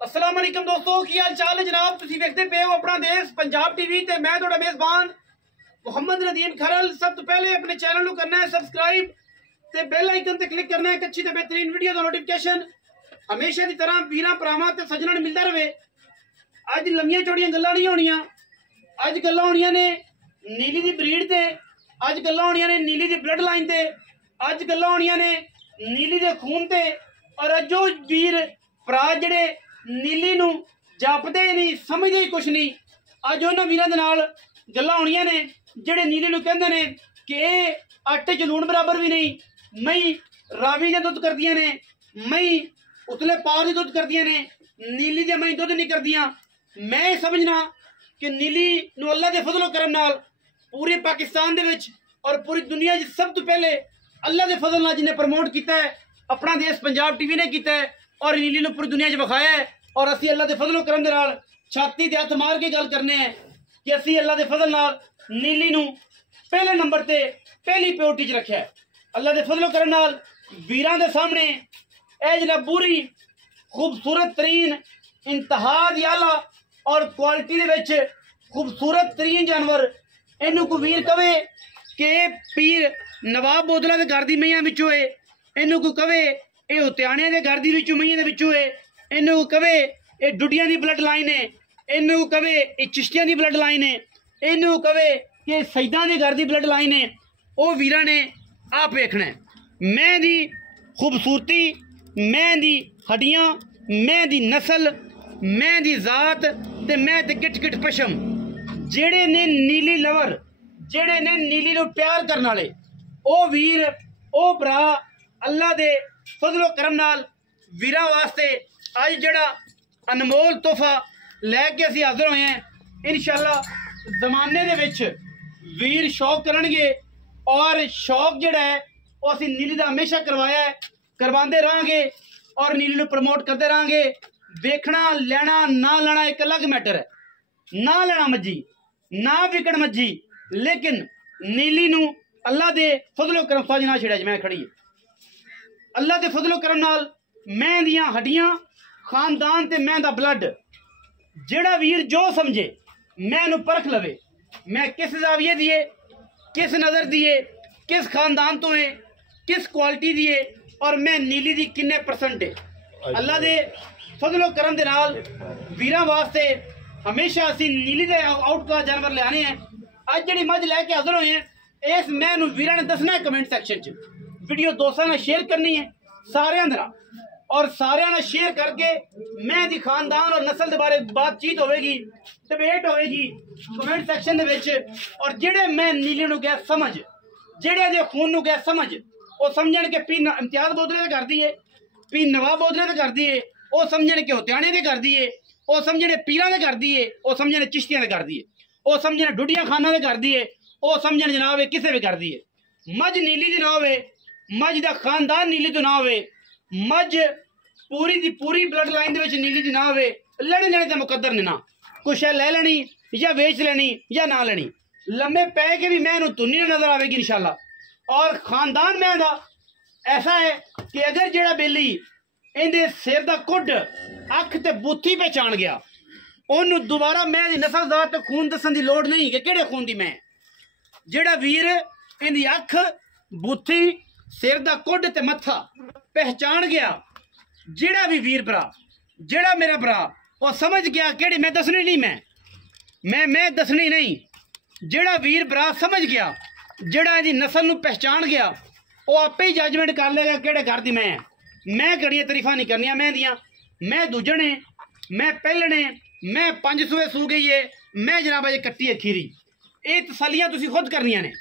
अस्सलाम वालेकुम दोस्तों, की हाल चाल है जनाब। तुसी देखते पे हो अपना देश पंजाब टीवी ते मैं तुहाडा मेज़बान मुहम्मद नदीम खरल। सब तो पहले अपने चैनल को करना है सब्सक्राइब ते बेल आइकन ते क्लिक करना है एक अच्छी ते बेहतरीन वीडियो का नोटिफिकेशन हमेशा की तरह वीरां भरावां ते सज्जणां नूं मिलदा रहे। अज लम्मियां चौड़ियां गल्लां नहीं होणियां, अज गल्लां होणियां ने नीली दी ब्रीड ते, अज गल्लां होणियां ने नीली दी ब्लड लाइन ते, अज गल्लां होणियां ने नीली दे खून ते। और अज जो वीर भरा जिहड़े नीली नूं जापदे नहीं, समझदे ही कुछ नहीं, अज उन्हां वीरां दे नाल गल्लां होणियां ने जिहड़े नीली नूं कहंदे ने कि इह आटे च लूण बराबर भी नहीं, मई रावी दे दुध करदियां ने, मई उतले पार दे दुध करदियां ने, नीली दे मई दुध नहीं करदियां। मैं समझना कि नीली नूं अल्लाह दे फजलो करम नाल पूरे पाकिस्तान दे विच और पूरी दुनिया च सब तो पहले अल्लाह दे फजल नाल जिन्हें प्रमोट किया है अपना देश पंजाब टीवी ने किया है और नीली नूं पूरी दुनिया च विखाया है। और असी अल्लाह दे फजलो करम दे नाल छाती ते हथ मार के गल करने हैं कि असी अल्लाह दे फजल नाल नीली नूं पहले नंबर ते पहली प्योरिटी च रखा है। अल्लाह दे फजलो करम नाल वीरां दे सामने ए जनाब पूरी खूबसूरत तरीन इंतहा दी आला और क्वालिटी दे विच खूबसूरत तरीन जानवर इनू को वीर कवे कि पीर नवाब बोदला के घर दी मईयां विचों है, इनू को कवे ये उत्याणिया के घर दी विचों मईयां दे विचों है, इनू को कवे ये डुडियां दी ब्लड लाइन है, इनू को कवे ये चिश्तियां दी ब्लड लाइन है, इनू कवे कि सईदां दे घर दी ब्लड लाइन है। वो वीरां ने आप वेखना है मैं दी खूबसूरती, मैं दी हड्डियां, मैं दी नस्ल, मैं दी जात ते मैं ते गिट गिट पशम। जेड़े ने नीली लवर, जेड़े ने नीली नूं प्यार करने वाले ओ वीर ओ भरा अल्लाह दे फजलो करम नाल वीरां वास्ते अज जड़ा अनमोल तोहफा लैके असीं हाज़र होए हैं। इंशाअल्लाह जमाने दे विच वीर शौक करनगे और शौक जिहड़ा है वो असीं नीली दा हमेशा करवाया है, करवाते रहांगे और नीली नूं प्रमोट करते रहांगे। देखना लेना ना लेना एक अलग मैटर है, ना लेना मज्जी ना विकण मज्जी, लेकिन नीली नूं अल्लाह दे फजलो करम साज ना छेड़ा मैं खड़ी है। अल्लाह दे फजलो करम नाल मैं दियां हड्डियां खानदान ते मैं दा ब्लड जेड़ा वीर जो समझे मैं नूं परख लवे मैं किस जाविये दिए, किस नज़र दिए, किस खानदान तो है, किस क्वालिटी दिए और मैं नीली दी किन्ने परसेंट है। अल्लाह दे फजलो करम दे नाल वीरां वास्ते हमेशा असी नीली दे आउट का जानवर ले आने हैं। अज जी मझ लैके हाजिर होए हैं इस मैं वीरां ने दसना है कमेंट सैक्शन च, वीडियो दोस्तों ने शेयर करनी है सारे अंदर और सारे ने शेयर करके मैं दी खानदान और नस्ल के बारे बातचीत होगी, डिबेट होगी कमेंट सैक्शन दे विच। और जेड़े मैं नीली नूं गया समझ, जेड़े दे खून नूं गया समझ, वो समझण के पी इम्तियाज बोदले दे घर दी है, पी नवाब बोदले दे घर दी है, वो समझण के हुत्याणे दे घर दी है, वो समझने पीरां दे घर दी है, वो समझने चिश्तियां दे घर दी है, वो समझने डुडियां खाना दे घर दी है, वो समझने जनाब किसे भी घर दी है। मझ नीली दी ना होवे, मझ दा खानदान नीली तो ना होवे, मझ पूरी दी पूरी ब्लड लाइन दे विच नीली दी ना होवे, लेने देने ते मुकद्दर ने ना कुछ है ले लेनी या बेच लेनी या ना लेनी, लम्बे पै के भी मैं नूं तुन्नी नजर आवेगी इंशाल्लाह। और खानदान मैं दा ऐसा है कि अगर जेड़ा बेली इहदे सिर दा कुड अख ते बूथी पहचान गया ओनू दोबारा मैं दी नस्ल जात ते खून दसन दी लोड़ नहीं कि केड़े खून दी मैं। जेड़ा वीर इहदी अख बूथी सिर दा कुड ते मत्था पहचान गया, जेड़ा भी वीर भरा जेड़ा मेरा भरा वो समझ गया केड़ी मैं दसनी नहीं, मैं दसनी नहीं, जेड़ा वीर भरा समझ गया, जेड़ा इहदी नस्ल नू पहचान गया वो आपे ही जजमेंट कर लेगा केड़े घर दी मैं कड़ियां तरीफा नहीं करनिया मैं दियां, मैं दूजने, मैं पहलने, मैं 5 सूए सू गई है, मैं जनाब अजे कट्टी है खीरी। ये तसलियां तुसी खुद करनिया ने,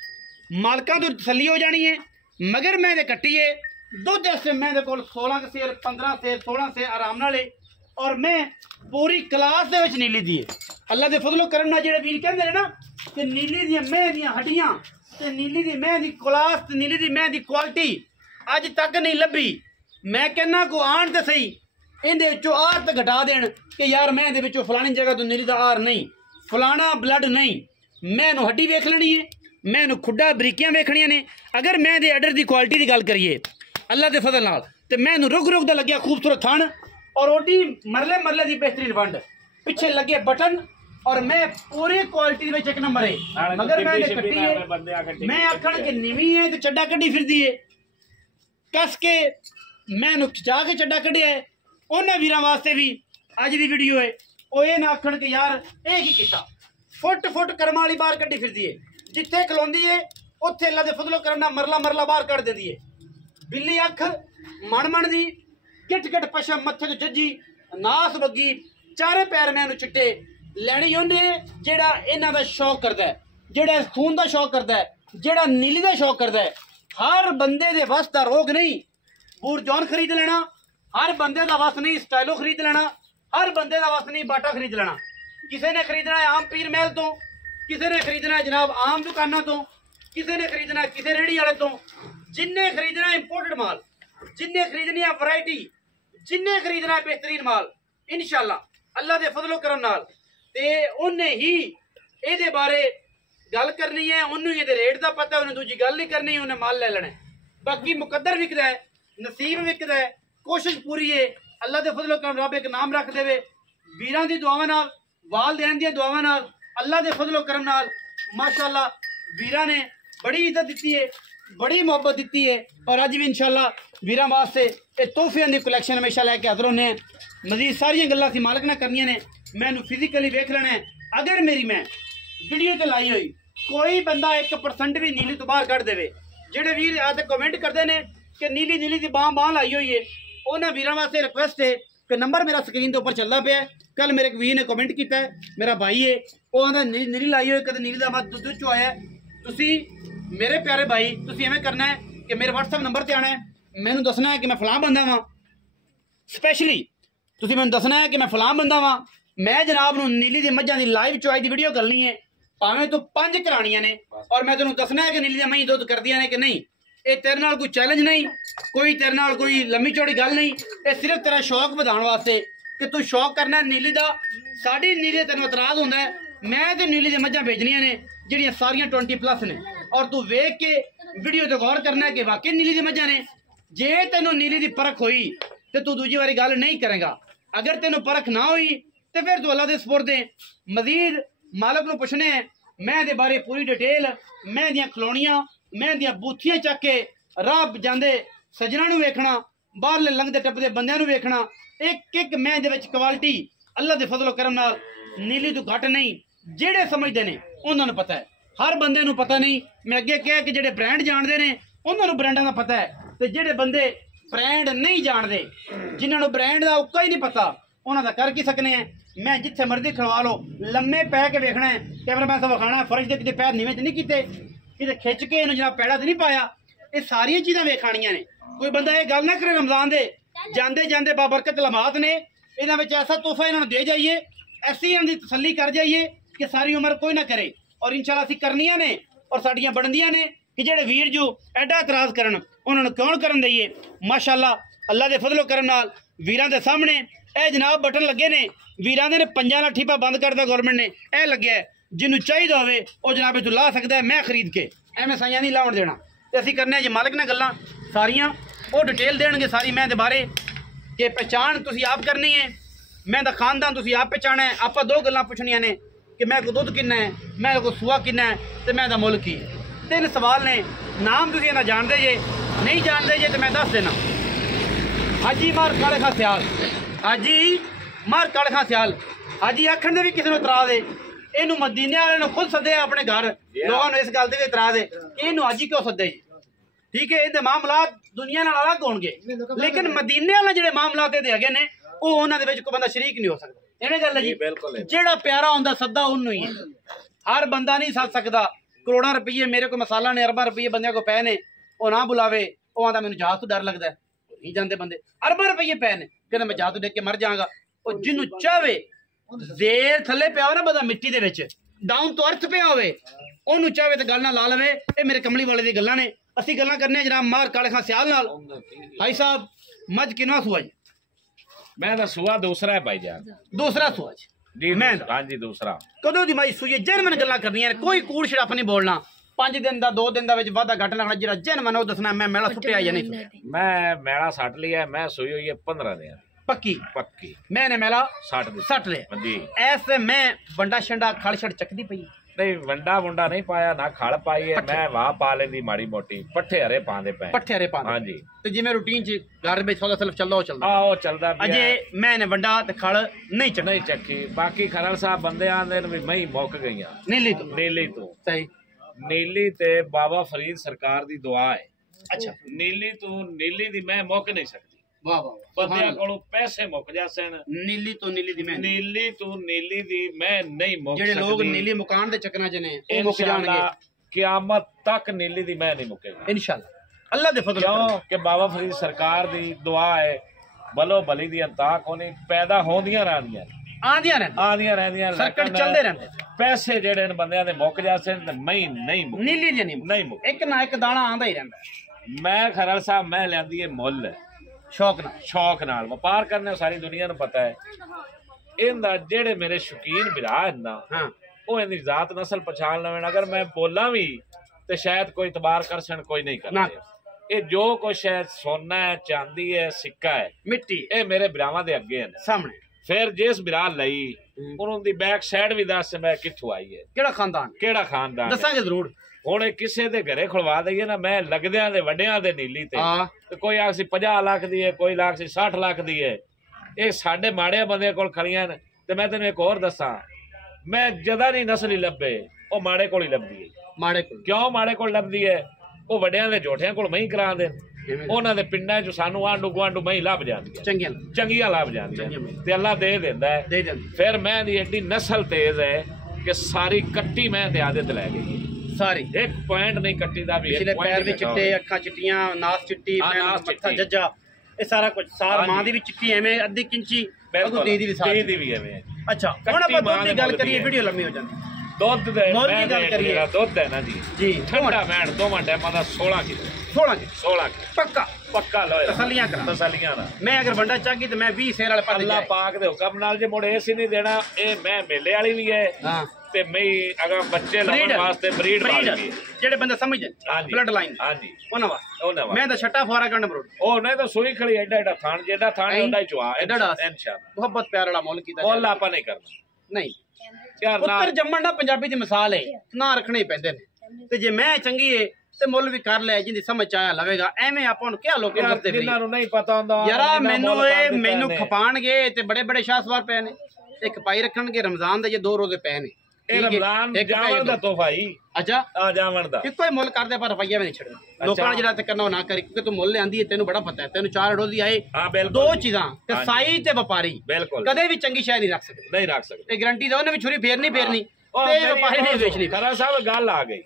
मालकां तो तसली हो जानी है, मगर मैं दे कट्टी है दुध ऐसे मैं दे कोल 16 सेर 15 सेर 16 सेर आराम नाले और मैं पूरी क्लास दे विच नीली दी है। अल्लाह दे फजलो करम नाल जेड़े वीर कहंदे ने ना कि नीली दी मैं दियां हड्डियां ते नीली दी मैं दी क्लास ते नीली दी मैं दी क्वालिटी अज तक नहीं लभी। मैं कहना को आन तो सही इहदे विचों आर तो घटा देन कि यार मैं इहदे विचों फलानी जगह तो नीली दा आर नहीं, फलाना ब्लड नहीं, मैं नूं हड्डी वेख लेनी है, मैं नूं खुड्डा बरीकियां वेखणियां ने। अगर मैं दे अडर दी क्वालिटी दी गल करिए अल्लाह दे फजल नाल ते मैं नूं रुग रुग दा लग्या खूबसूरत थण और ओडी मरले मरले की बेहतरीन वंड पिछे लगे बटन और मैं पूरी क्वालिटी में एक नंबर है मगर मैं कट्टी है मैं आखण के नीवी है तो चड्डा कड्डी फिरदी है कस के मैं खिचा के चड्डा कढ़िया है उन्हें वीरां वास्ते भी अज की वीडियो है वो ये ना आखण के यार ये की किता फुट फुट कर्मा वाली बाहर कड्डी फिरदी है जिथे खलोंदी है उत्थे अल्लाह दे फजलो करम नाल मरला मरला बाहर कढ़ देंदी है बिल्ली अख मण मण दी गिट गिट पशम मत्थे तो जज्जी नास बग्गी चारे पैर मैं चिट्टे लैनी उन्हें जेड़ा इन्हां दा शौक करदा है जेड़ा खून दा शौक करदा है जेड़ा नीली दा शौक करदा है हर बंदे दे वस दा रोग नहीं बूर जॉन खरीद लेना हर बंदे दा वस नहीं स्टाइलो खरीद लेना हर बंदे दा वस नहीं बाटा खरीद लेना किसी ने खरीदना है आम पीर महल तो किसी ने खरीदना है जनाब आम दुकानों तो किसी ने खरीदना है किसी रेहड़ी वाले तो जिन्हें खरीदना है इंपोर्टेड माल जिन्हें खरीदनी है वैरायटी जिन्हें खरीदना है बेहतरीन माल इंशाल्लाह अल्लाह दे फजलो करम नाल ते उन्हें ही इहदे बारे गल करनी है उन्हें ये रेट का पता उन्हें दूजी गल नहीं करनी उन्हें माल ले लेना बाकी मुकद्दर विकदा है नसीब विकदा है कोशिश पूरी है अल्लाह दे फजलो करम रब एक नाम रख देवे वीरां दी दुआवां नाल वालदैन दी दुआवां नाल अल्लाह दे फजलो करम नाल माशाअल्लाह वीरां ने बड़ी इज्जत दी है बड़ी मुहब्बत दी है और अज भी इंशाल्लाह वीरां वास्ते ये तोहफियां दी कलैक्शन हमेशा लैके हाज़र होने मजीद सारियां गल्लां असीं मालक नाल करनियां ने मैनू फिजिकली वेख लेना है अगर मेरी मैं वीडियो ते लाई हुई कोई बंदा 1% भी नीली तो बाहर कढ़ देवे जेडे वीर आते कमेंट करते हैं कि नीली नीली की बांह लाई हुई है उन्होंने वीरां वास्ते रिक्वेस्ट है कि नंबर मेरा स्क्रीन के उपर चलता पाया कल मेरे एक वीर ने कमेंट किया है मेरा भाई है वो आंदा नीली लाई हुई कदे नीली का मत दुध चो आया तुसी मेरे प्यारे भाई तुसी एवें करना है कि मेरे व्हाट्सएप नंबर ते आना है मैनू दसना है कि मैं फलां बंदा वां स्पैशली तुसी मैनू दसना है कि मैं फलां बंदा वां मैं जनाब नूं नीली दी मझां दी लाइव चुआई दी वीडियो करनी है भावें तो 5 करानियां ने और मैं तेनों दसना है कि नीली दी मई दुध करदियां ने कि नहीं ये तेरे नाल कोई चैलेंज नहीं कोई तेरे नाल कोई लम्मी चौड़ी गल नहीं ये सिर्फ तेरा शौक वधाउण वास्ते कि तू शौक करना नीली दा साडी नीली तेनों इतराज हुंदा है मैं ते नीली दी मझां भेजनियां ने जिहड़ियां सारियां 20+ ने और तू वेख के वीडियो ते गौर करना है कि वाकई नीली दी मझां ने जे तेनों नीली दी परख हुई ते तू दूजी वारी गल नहीं करेगा अगर तेनों परख ना हुई तो फिर तू अल्लाह दे सुपुर्द मजीद मालक नूं पुछने मैं दे बारे पूरी डिटेल मैं दियां खलोणियां मैं दियां बूथियां चक के राह जांदे सजना नूं वेखना बाहरले लंघदे टप्पदे बंदियां नूं वेखना एक एक मैं दे विच क्वालिटी अल्लाह दे फजलो करम नाल नीली तो घट नहीं जेड़े समझदे ने उन्हां नूं पता है हर बंदे नूं पता नहीं मैं अगे कहा कि जेड़े ब्रांड जानदे ने उन्हां नूं ब्रांडां दा पता है ते जेड़े बंदे ब्रांड नहीं जानदे जिन्हां नूं ब्रांड दा उक्का ही नहीं पता उन्हां दा कर की सकने हैं मैं जिथे मर्जी खड़वा लो लम्मे पै के वेखना है कैमरामैन साहब खाना फर्श के कितने पैर नीवे नहीं किते किते खिंच के इन्हूं जनाब पैड़ा तो नहीं पाया ये सारियां चीज़ां वेखानियां ने कोई बंदा ये गल ना करे रमजान दे जांदे जांदे बाबरकत लम्हात ने इन्हां विच ऐसा तोहफा इन्हां नूं दे जाइए ऐसी इन्हां दी तसल्ली कर जाइए कि सारी उम्र कोई ना करे और इंशाल्लाह असीं करनियां ने और साडियां बनदियां ने कि जेड़े वीर जो एडा इतराज करन उन्हां नूं कौन करन दईए माशाअल्लाह अल्लाह दे फजलो करम नाल वीरां दे सामने ए जनाब बटन लगे ने वीरां दे पंजां दा ठीपा बंद करदा गवर्नमेंट ने ए लग्या जिन्हों चाहिए होवे वो जनाब इत्थों ला सकता है मैं खरीद के एवें साइयां नहीं लाउण देना ते असीं करने जे मालक ने गल्लां सारियां वो डिटेल देणगे सारी मैं दे बारे कि पहचान तुसीं आप करनी है मैं दा खानदान तुसीं आप पहचाना है आपां दो गल्लां पुछनियां ने कि मैं को दुध किन्ना है मैं को सुआ किन्ना है ते मैं दा मुल की है 3 सवाल ने नाम तुसीं इहदा जानदे जे नहीं जानदे जे ते मैं दस देना हाजी मार काले खां सियाल हाजी मार काले खां सियाल हाजी आखण दे भी किसी नूं इतराज है इनू मदीने वाले ने खुद सदे अपने घर लोगों ने इस गल से इतराज है कि इनू हाजी क्यों सदे ठीक है ये मामलात दुनिया नाल अलग होणगे लेकिन मदीने वाले जिहड़े मामलात इहदे हैगे ने वो उन्हां दे विच कोई बंदा शरीक नहीं हो सकता इवें गल है जी जिहड़ा प्यारा हुंदा सदा उन्नू ही है हर बंदा नहीं सद सकदा करोड़ां रुपये मेरे को मसाला ने अरबां रुपये बंदे को पै ने वो ना बुलावे वो आंदा मैनूं जहाज तो डर लगदा है नहीं जाते बंदे अरबां रुपये पै ने कहंदा मैं जहाज तो देख के मर जाऊंगा वो जिन्नू चाहे जेर थले पिया हो ना बंदा मिट्टी दे विच डाउन टू अर्थ पिया होवे ओनू चाहे तो गल ना ला लवे ये मेरे कमली वाले दी गल्लां ने असीं गल्लां करने जनाब मार काले खां सियाल नाल भाई साहब मझ किन्ना सुआ जी मैं दा सुआ दूसरा है भाईजान दूसरा सुआ जी मैं हां जी दूसरा कदों दी माई सुई जेनमन गल्लां करनियां कोई कूड़ छड़प नहीं बोलना 5 दिन दा 2 दिन दा विच वादा घट लगना जेरा जेनमन ओ दसना मैं मेला सुट्टिया या नहीं मैं मेला सट लिया मैं सुई हुई है 15 दिन पक्की पक्की मैंने मेला 60 सट ले जी। ऐसे मैं बंडा शंडा खड़ छड़ चकदी पई नहीं वंडा वुंडा नहीं पाया ना खड़ पाई है मैं वाह पा लेंदी माड़ी मोटी पट्ठे हरे पांदे पे पट्ठे हरे पांदे हां जी ते जिवें रूटीन च घर में सौदा सलफ चलदा चलदा आओ चलदा अजे मैंने वंडा ते खड़ नहीं चक्की बाकी खरल साहब बंदे आंदे ने भी मई मुक गईयां नीली तो सही नीली ते बाबा फरीद सरकार दी दुआ है अच्छा नीली दी मैं मुक नहीं सकती वाह वाह बंदियां कोलों पैसे मुक जासन नीली दी मैं नीली दी मैं नहीं मुक जेड़े सकती लोग नीली मुकान दे चकना च ने ओ मुक जाणगे क़यामत तक नीली दी मैं नहीं मुकेगा इंशाल्लाह अल्लाह दे फजल क्यों कि बाबा फरीद सरकार दी दुआ है बलो बली दी अता कोनी पैदा होंदियां रहंदियां आंदियां रहंदियां सर्कट चलदे रहंदे पैसे जेड़े न बंदियां दे मुक जासन ते मैं नहीं मुक नीली दी नहीं मुक एक ना एक दाना आंदा ही रहंदा मैं खरल साहब मैं लियांदी है मुੱਲ शौक नाल व्यापार करने सारी दुनिया नूं पता है इंदा जेड़े मेरे शौकीन भरा ना हां ओ इंदी जात नस्ल पहचान लवेन अगर मैं बोला भी ते शायद कोई इतबार कर सन कोई नहीं करदा ये जो कुछ है सोना है चांदी है सिक्का है मिट्टी ये मेरे भरावां दे अगे है सामने फिर जिस भरा लई उन्हों दी बैक साइड भी दस मैं कित्थों आई है केड़ा खानदान दसांगे जरूर ਹੁਣ ਕਿਸੇ ਦੇ ਘਰੇ ਖੁਲਵਾ ਦਈਏ ਨਾ ਮੈਂ ਲੱਗਦਿਆਂ ਦੇ ਵੱਡਿਆਂ ਦੇ ਨੀਲੀ ਤੇ ਕੋਈ ਆਖਸੀ 50 ਲੱਖ ਦੀ ਹੈ ਕੋਈ ਲੱਖ ਸੀ 60 ਲੱਖ ਦੀ ਹੈ ਇਹ ਸਾਡੇ ਮਾੜੇ ਬੰਦੇ ਕੋਲ ਖੜੀਆਂ ਨੇ ਤੇ ਮੈਂ ਤੈਨੂੰ ਇੱਕ ਹੋਰ ਦੱਸਾਂ ਮੈਂ ਜਦਾ ਨਹੀਂ ਨਸਲ ਹੀ ਲੱਭੇ ਉਹ ਮਾੜੇ ਕੋਲ ਹੀ ਲੱਭਦੀ ਹੈ ਮਾੜੇ ਕੋਲ ਕਿਉਂ ਮਾੜੇ ਕੋਲ ਲੱਭਦੀ ਹੈ ਉਹ ਵੱਡਿਆਂ ਦੇ ਝੋਠਿਆਂ ਕੋਲ ਮੈਂ ਹੀ ਕਰਾਉਂਦੇ ਉਹਨਾਂ ਦੇ ਪਿੰਡਾਂ 'ਚ ਸਾਨੂੰ ਆਂਡੂ ਗੁਆਂਢੂ ਮੈਂ ਹੀ ਲੱਭ ਜਾਂਦੀ ਚੰਗੀਆਂ ਲੱਭ ਜਾਂਦੀਆਂ ਤੇ ਅੱਲਾ ਦੇ ਦਿੰਦਾ ਹੈ ਫਿਰ ਮੈਂ ਦੀ ਐਡੀ ਨਸਲ ਤੇਜ਼ ਹੈ ਕਿ ਸਾਰੀ ਕੱਟੀ ਮੈਂ ਤੇ ਆਦਤ ਲੈ ਗਈ सारी एक पॉइंट नहीं कट्टी दा भी पिछले पैर भी चिट्टे अखा चिट्टियां नास चिट्टी मत्था जज्जा ये सारा कुछ सार मां दी भी चिट्टी एवें अद्धी किंची अगू दी भी एवें अच्छा हुण ਆਪਾਂ ਦੁੱਧ ਦੀ ਗੱਲ ਕਰੀਏ ਵੀਡੀਓ ਲੰਮੀ ਹੋ ਜਾਂਦੀ ਦੁੱਧ ਦੇ ਮੁੱਲ ਦੀ ਗੱਲ ਕਰੀਏ ਦੁੱਧ ਹੈ ਨਾ ਜੀ ਠੰਡਾ ਮੈਣ ਦੋਵਾਂ ਟਾਈਮਾਂ ਦਾ 16 ਕਿਲੋ पक्का लो तसलियां ना मैं अगर बंडा चाहगी तो मैं 20 शेर वाले पास अल्लाह पाक दे हुक्म नाल जे मुड़े ऐसी नहीं देना ए मैं मेले वाली भी है हां ते मैं अगर बच्चे लाने वास्ते ब्रीड जेड़े बंदे समझ ब्लड लाइन हां जी ओना मैं तो छट्टा फुआरा करना बरोड ओ नहीं तो सुई खड़ी एडा थान जेडा थान ओडा ही चुआ इंशाल्लाह मोहब्बत प्यार वाला मोल कीता मोल आपा नहीं करना नहीं यार ना उत्तर जम्मन दा पंजाबी दी मिसाल है ना रखने ही पैंदे ने ते जे मैं चंगी है ते मुल भी कर ले जिंदी समझ आया लवेगा एवें आपन क्या लोग करते जिन्हां नु नहीं पता हुंदा यार मेनू खपाणगे ते बड़े बड़े शाहसवार पे ने एक पाई रखणगे रमजान दे जे 2 रोजे पे ने ए रमजान जावण दा तोहफा ही अच्छा आ जावण दा इको ही मुल कर दे पर रुपया भी नहीं छड़ना लोकां जेड़ा ते करना ना कर क्योंकि तू मुल ले आंदी है तेनू बड़ा पता है तेनू 4 रोजी आए हां बिल्कुल दो चीजां ते साई ते व्यापारी बिल्कुल कदे भी चंगी शय नहीं रख सकते ए गारंटी दे ओने भी छुरी फेरनी ते व्यापारी नहीं बेचनी खरा साहब गल आ गई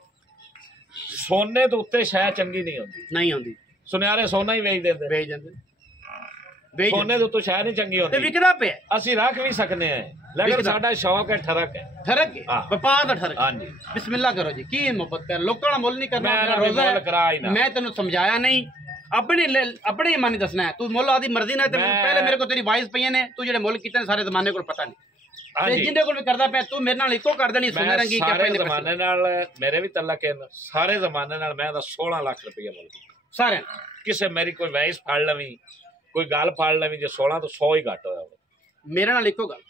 सोने तो उत्ते शय चंगी नहीं होंदी सुनियारे सोना ही बेच देंदे सोने तो शय नहीं चंगी होंदी विकदा पे असि रख भी सकने हैं लेकिन साडा शौक है ठरक व्यापार दा ठरक हां जी बिस्मिल्लाह करो जी की मोहब्बत कर लोकां दा मुल नहीं करना मेरा रोजा है मैं तेनु समझाया नहीं अपने मन दसना है तू मुल आदी मर्जी ना पहले मेरे को तेरी वाइस पईयां ने तू जेड़े मुल कीते सारे जमाने को पता नहीं जिंदे कोल भी करदा पे तू मेरे नाल इको कर देनी सुने रंगी के अपने जमाने नाल मेरे भी तलक है सारे जमाने नाल मैं 16 लाख रुपया मुल सारे किसे मेरी कोई वाइस फाड़ लवी कोई गल फाड़ लवी जे 16 तो 100 ही घट होया मेरे नाल इको गल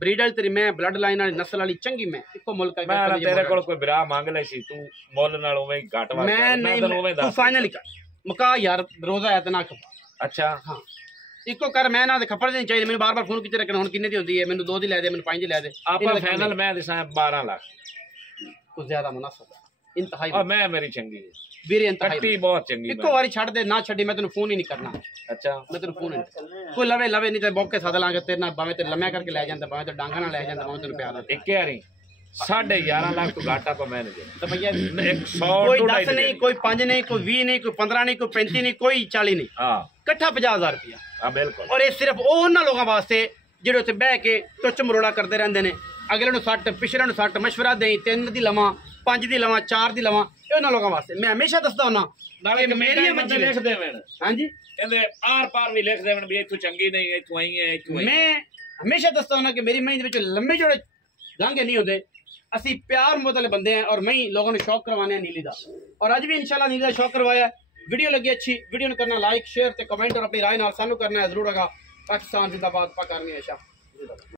ब्रीडल तेरी मैं ब्लड लाइन वाली नस्ल वाली चंगी मैं इको मुल का मैं तेरे कोल कोई बिरा मांग ले सी तू मुल नाल ओवें घट वाला मैं तैनूं ओवें दस फाइनली कर मुका यार रोजा है तना खपा अच्छा हां इको कर मैं ना खपड़ नहीं चाहिए मैंने बार-बार फोन कीते रखना हुन किन्ने दी होंदी है मैंने 2 दी ले दे मैंने 5 दी ले दे आपा फाइनल मैं दिसा 12 लाख कुछ ज्यादा मुनासिब है इंतहाई और मैं मेरी चंगी है वीर इंतहाई कट्टी बहुत चंगी इको बारी छड़ दे ना छड़ी मैं तेनु फोन ही नहीं करना अच्छा मैं तेनु फोन नहीं कोई लवे नहीं ते मौके सादा लांगे तेरे ना भावे ते लम्या करके ले जांदा भावे ते डांगा ना ले जांदा भावे तेनु प्यार एक यारी 11.5 लाख तो घाटा तो मैं नहीं तो भैया 100 कोई 10 नहीं कोई 5 नहीं कोई 20 नहीं कोई 15 नहीं कोई 35 नहीं कोई 40 नहीं हां इकट्ठा 50,000 रुपया हां बिल्कुल और ये सिर्फ उन्हां लोगों वास्ते जेड़े उत्थे बह के टुच मरोड़ा करते रहंदे ने अगले नु 60 पिछले नु 60 मशवरा देई 3 दी लवां 5 दी लवां 4 दी लवां ये उन्हां लोगों वास्ते मैं हमेशा दसदा हुन्ना नाले मेरी मंजी लिख देवें हां जी कहंदे आर पार भी लिख देवें भी इथों चंगी नहीं इथों आई है मैं हमेशा दसदा हुन्ना कि मेरी मंजी दे विच लंबे जोड़े गांगे नहीं होंदे असी प्यार मुतले बंदे हैं और मैं लोगों ने शौक करवाने नीली दा और अज भी इंशाल्लाह नीली दा शौक करवाया वीडियो लगी अच्छी वीडियो करना लाइक शेयर ते कमेंट और अपनी राय नाल सानू करना है जरूर होगा पाकिस्तान जिंदाबाद, पाक आर्मी हमेशा।